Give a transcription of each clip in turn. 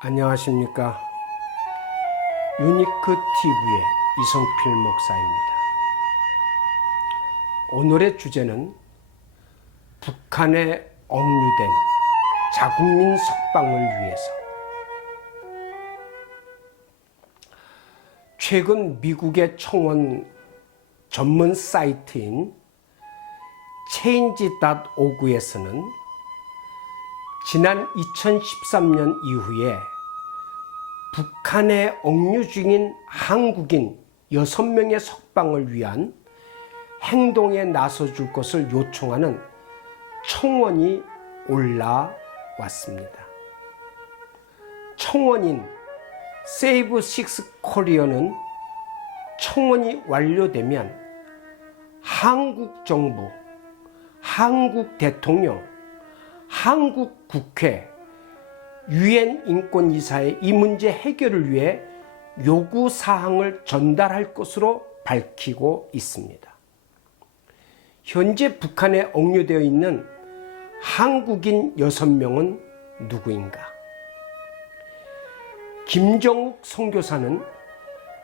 안녕하십니까. 유니크 TV의 이성필 목사입니다. 오늘의 주제는 북한에 억류된 자국민 석방을 위해서 최근 미국의 청원 전문 사이트인 change.org에서는 지난 2013년 이후에 북한에 억류 중인 한국인 6명의 석방을 위한 행동에 나서줄 것을 요청하는 청원이 올라왔습니다. 청원인 세이브 식스 코리어는 청원이 완료되면 한국 정부, 한국 대통령, 한국 국회, 유엔 인권이사에 이 문제 해결을 위해 요구 사항을 전달할 것으로 밝히고 있습니다. 현재 북한에 억류되어 있는 한국인 6명은 누구인가? 김정욱 선교사는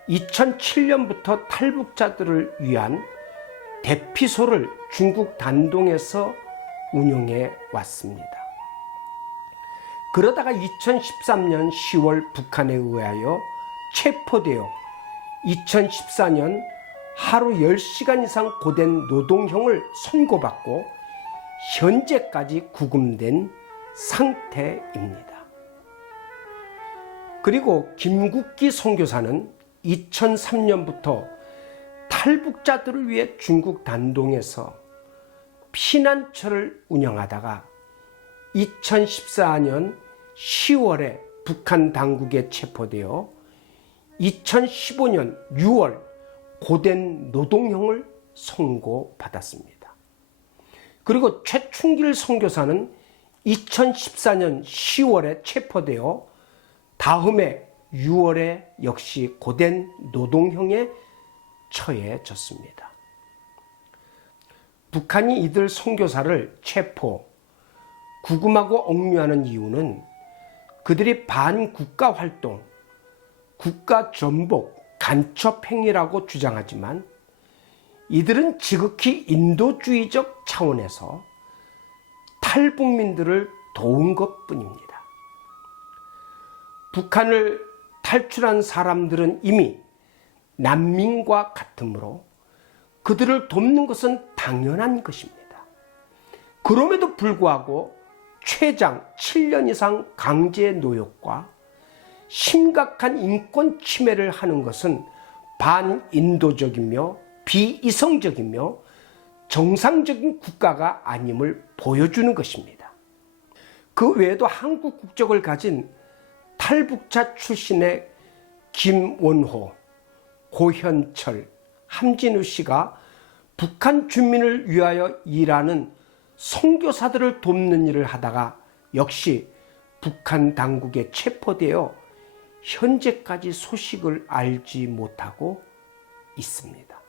2007년부터 탈북자들을 위한 대피소를 중국 단동에서 운영해 왔습니다. 그러다가 2013년 10월 북한에 의하여 체포되어 2014년 하루 10시간 이상 고된 노동형을 선고받고 현재까지 구금된 상태입니다. 그리고 김국기 선교사는 2003년부터 탈북자들을 위해 중국 단동에서 피난처를 운영하다가 2014년 10월에 북한 당국에 체포되어 2015년 6월 고된 노동형을 선고받았습니다. 그리고 최충길 선교사는 2014년 10월에 체포되어 다음해 6월에 역시 고된 노동형에 처해졌습니다. 북한이 이들 선교사를 체포, 구금하고 억류하는 이유는 그들이 반국가 활동, 국가 전복, 간첩 행위라고 주장하지만 이들은 지극히 인도주의적 차원에서 탈북민들을 도운 것 뿐입니다. 북한을 탈출한 사람들은 이미 난민과 같으므로 그들을 돕는 것은 당연한 것입니다. 그럼에도 불구하고 최장 7년 이상 강제 노역과 심각한 인권 침해를 하는 것은 반인도적이며 비이성적이며 정상적인 국가가 아님을 보여주는 것입니다. 그 외에도 한국 국적을 가진 탈북자 출신의 김원호, 고현철, 함진우 씨가 북한 주민을 위하여 일하는 선교사들을 돕는 일을 하다가 역시 북한 당국에 체포되어 현재까지 소식을 알지 못하고 있습니다.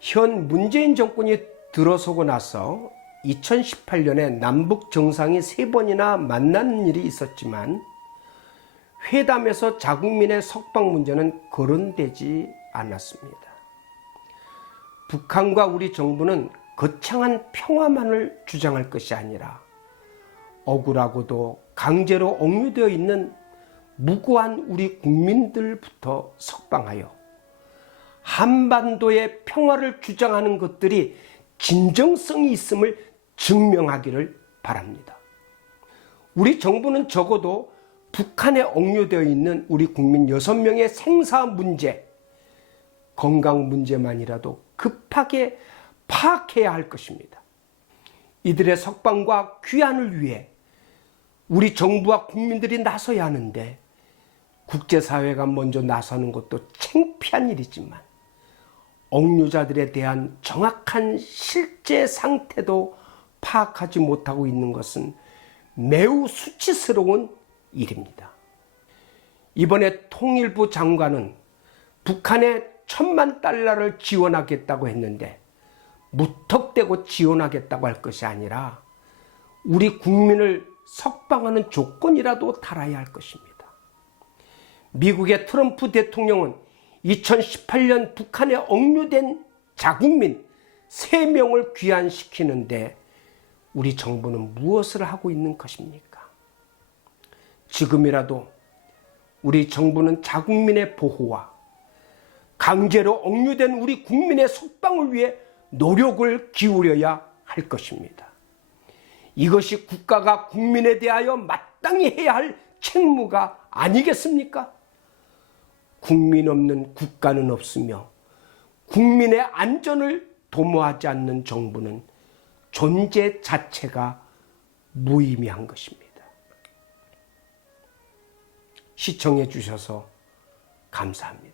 현 문재인 정권이 들어서고 나서 2018년에 남북 정상이 세 번이나 만나는 일이 있었지만 회담에서 자국민의 석방 문제는 거론되지 않았습니다. 북한과 우리 정부는 거창한 평화만을 주장할 것이 아니라 억울하고도 강제로 억류되어 있는 무고한 우리 국민들부터 석방하여 한반도의 평화를 주장하는 것들이 진정성이 있음을 증명하기를 바랍니다. 우리 정부는 적어도 북한에 억류되어 있는 우리 국민 6명의 생사 문제, 건강 문제만이라도 급하게 파악해야 할 것입니다. 이들의 석방과 귀환을 위해 우리 정부와 국민들이 나서야 하는데 국제사회가 먼저 나서는 것도 창피한 일이지만 억류자들에 대한 정확한 실제 상태도 파악하지 못하고 있는 것은 매우 수치스러운 일입니다. 이번에 통일부 장관은 북한에 천만 달러를 지원하겠다고 했는데 무턱대고 지원하겠다고 할 것이 아니라 우리 국민을 석방하는 조건이라도 달아야 할 것입니다. 미국의 트럼프 대통령은 2018년 북한에 억류된 자국민 3명을 귀환시키는데 우리 정부는 무엇을 하고 있는 것입니까? 지금이라도 우리 정부는 자국민의 보호와 강제로 억류된 우리 국민의 석방을 위해 노력을 기울여야 할 것입니다. 이것이 국가가 국민에 대하여 마땅히 해야 할 책무가 아니겠습니까? 국민 없는 국가는 없으며 국민의 안전을 도모하지 않는 정부는 존재 자체가 무의미한 것입니다. 시청해 주셔서 감사합니다.